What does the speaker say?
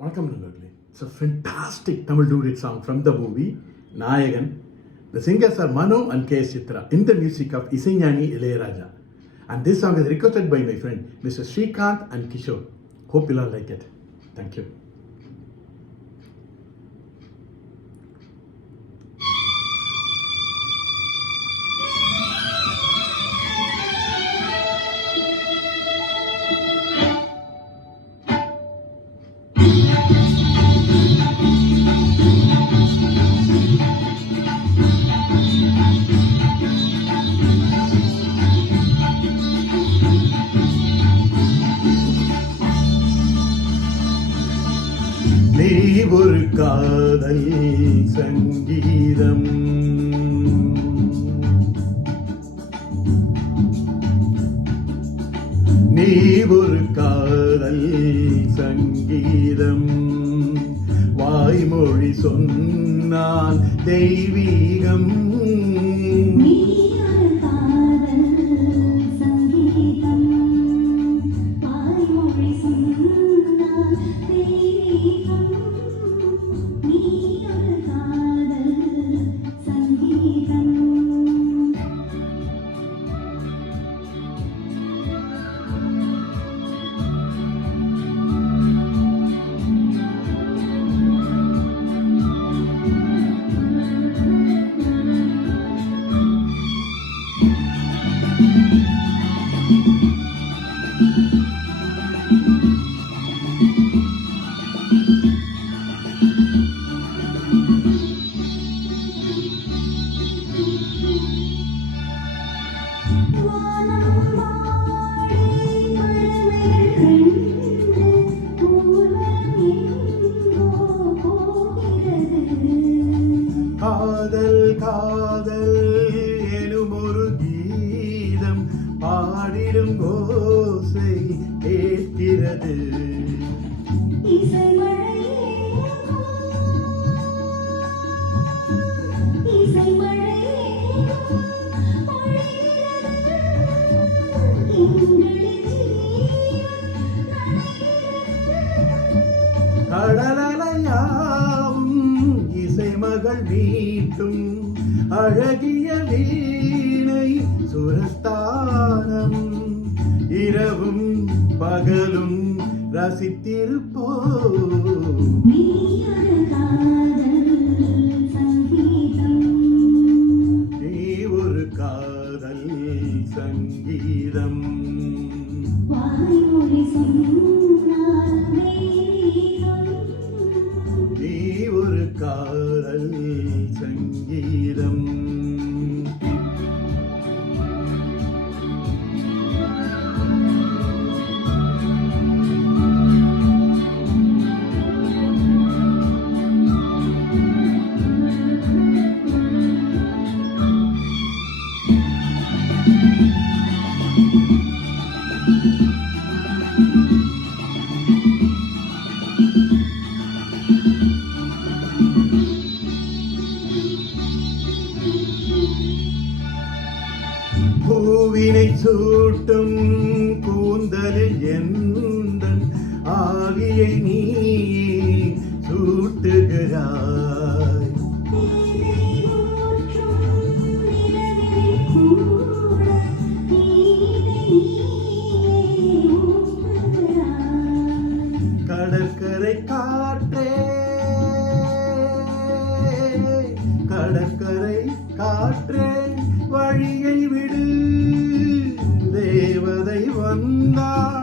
வணக்கம் நண்பர்களே. It's a fantastic Tamil duet song from the movie Nayagan. The singers are Mano and K. Chitra in the music of Isaignani Ilayaraja. And this song is requested by my friend Mr. Srikanth and Kishore. Hope you all like it. Thank you. நீ ஒரு காதல் சங்கீதம், நீ ஒரு காதல் சங்கீதம், வாய்மொழி சொன்னால் தெய்வீகம். காதல் காதல் எனும் ஒரு கீதம் பாடிடும் ஓசை கேட்கிறது. கடலலையாவும் இசைமகள் மீட்டும் அழகிய வீணை சுரஸ்தானம், இரவும் பகலும் ரசித்திருப்போம். நீ ஒரு காதல் சங்கீதம், நீ ஒரு காதல் சங்கீதம். பூவினை சூட்டும் கூந்தலில் எந்தன் ஆவியை நீ சூட்டுகிறாய். கடற்கரை காற்றே, கடற்கரை காற்றே வழியை விடு, தேவதை வந்தாள்.